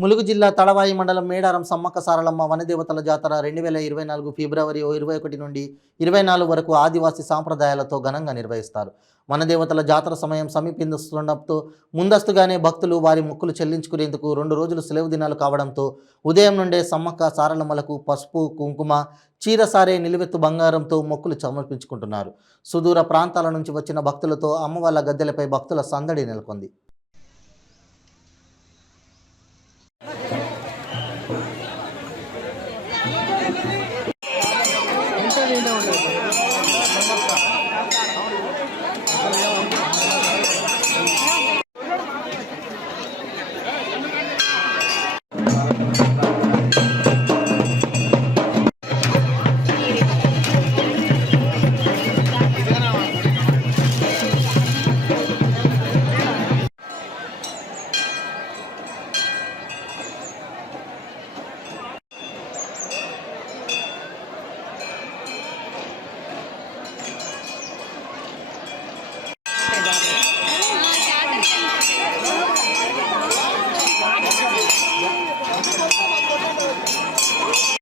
ములుగు జిల్లా తళవాయి మండలం మేడారం సమ్మక్క సారలమ్మ వనదేవతల జాతర 2024 ఫిబ్రవరి 21 నుండి 24 వరకు ఆదివాసీ సాంప్రదాయాలతో ఘనంగా నిర్వహిస్తారు. వనదేవతల జాతర సమయం సమీపిస్తుండటంతో ముందస్తుగానే భక్తులు వారి మొక్కులు చెల్లించుకునేందుకు 2 రోజులు సెలవు దినాలు కావడంతో ఉదయం నుండే సమ్మక్క సారలమ్మలకు పసుపు, కుంకుమ, చీరసారే నిలువెత్తు బంగారంతో మొక్కులు సమర్పించుకుంటున్నారు. సుదూర ప్రాంతాల నుంచి వచ్చిన భక్తులతో అమ్మవార్ల గద్దెలపై భక్తుల సందడి నెలకొంది.